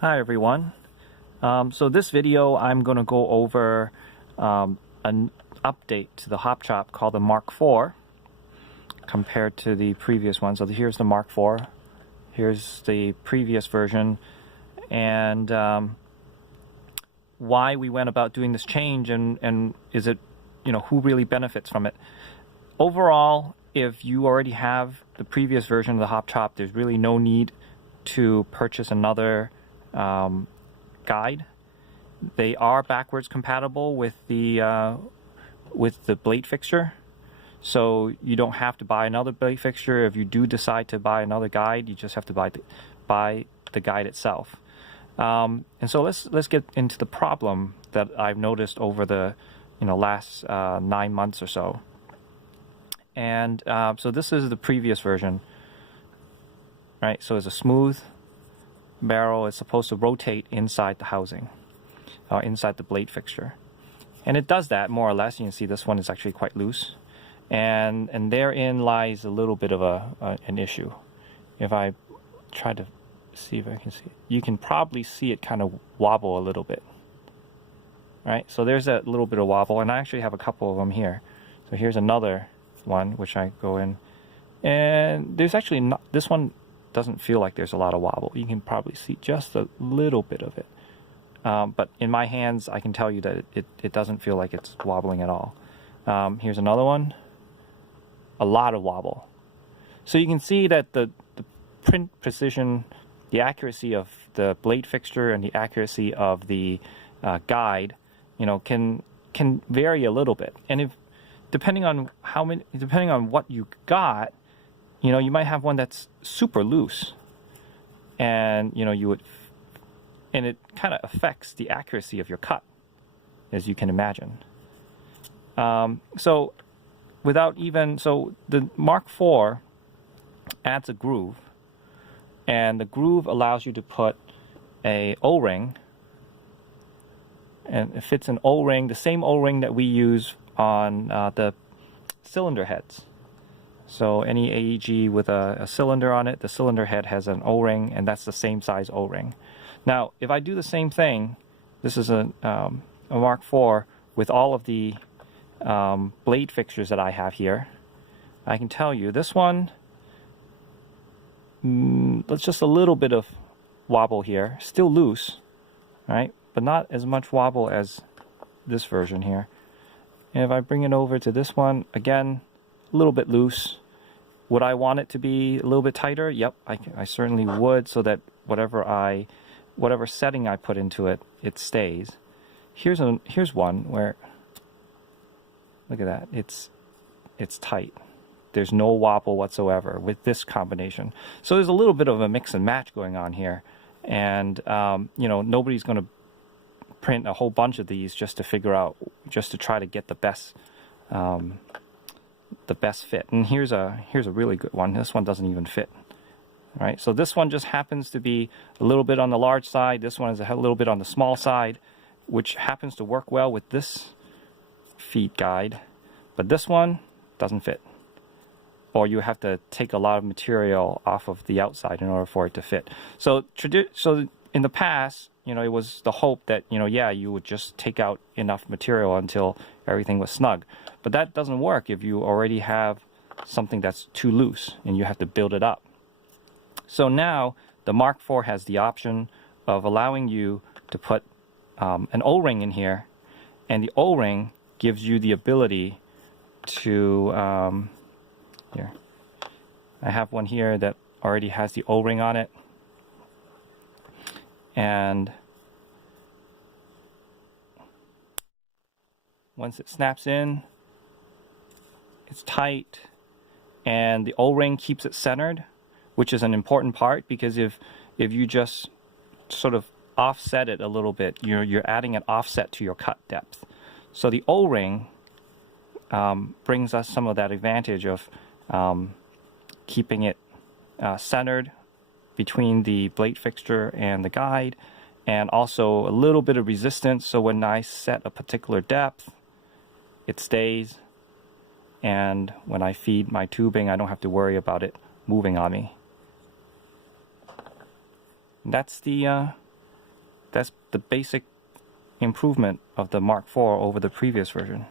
Hi everyone. So this video I'm going to go over an update to the HopChop called the Mark IV compared to the previous one. So here's the Mark IV, here's the previous version, and why we went about doing this change, and is it, who really benefits from it. Overall, if you already have the previous version of the HopChop, there's really no need to purchase another guide. They are backwards compatible with the blade fixture, so you don't have to buy another blade fixture. If you do decide to buy another guide, you just have to buy the guide itself. And so let's get into the problem that I've noticed over the last 9 months or so. And so this is the previous version, right? So it's a smooth barrel. Is supposed to rotate inside the housing, inside the blade fixture, and it does that more or less. You can see this one is actually quite loose, and therein lies a little bit of an issue. If I try to see if I can see it, you can probably see it kind of wobble a little bit, right? So there's that little bit of wobble, and I actually have a couple of them here. So here's another one which I go in, and there's actually not, this one doesn't feel like there's a lot of wobble. You can probably see just a little bit of it, but in my hands I can tell you that it doesn't feel like it's wobbling at all. Here's another one, a lot of wobble. So you can see that the print precision, the accuracy of the blade fixture and the accuracy of the guide, can vary a little bit. And if depending on what you got, you might have one that's super loose, and and it kind of affects the accuracy of your cut, as you can imagine. So the Mark IV adds a groove, and the groove allows you to put a O-ring, and it fits an O-ring, the same O-ring that we use on the cylinder heads. So any AEG with a cylinder on it, the cylinder head has an O-ring, and that's the same size O-ring. Now, if I do the same thing, this is a Mark IV with all of the blade fixtures that I have here, I can tell you this one, that's just a little bit of wobble here, still loose, right? But not as much wobble as this version here. And if I bring it over to this one, again, a little bit loose. Would I want it to be a little bit tighter? Yep, I certainly would, so that whatever setting I put into it, it stays. Here's one where, look at that, it's tight. There's no wobble whatsoever with this combination. So there's a little bit of a mix and match going on here, and nobody's going to print a whole bunch of these just to try to get the best fit. And here's a really good one. This one doesn't even fit, right? So this one just happens to be a little bit on the large side. This one is a little bit on the small side, which happens to work well with this feed guide, but this one doesn't fit, or you have to take a lot of material off of the outside in order for it to fit. So in the past, it was the hope that, you would just take out enough material until everything was snug. But that doesn't work if you already have something that's too loose and you have to build it up. So now the Mark IV has the option of allowing you to put an O-ring in here, and the O-ring gives you the ability to, here, I have one here that already has the O-ring on it. And once it snaps in, it's tight, and the O-ring keeps it centered, which is an important part, because if you just sort of offset it a little bit, you're adding an offset to your cut depth. So the O-ring brings us some of that advantage of keeping it centered between the blade fixture and the guide, and also a little bit of resistance, so when I set a particular depth, it stays, and when I feed my tubing, I don't have to worry about it moving on me. That's the That's the basic improvement of the Mark IV over the previous version.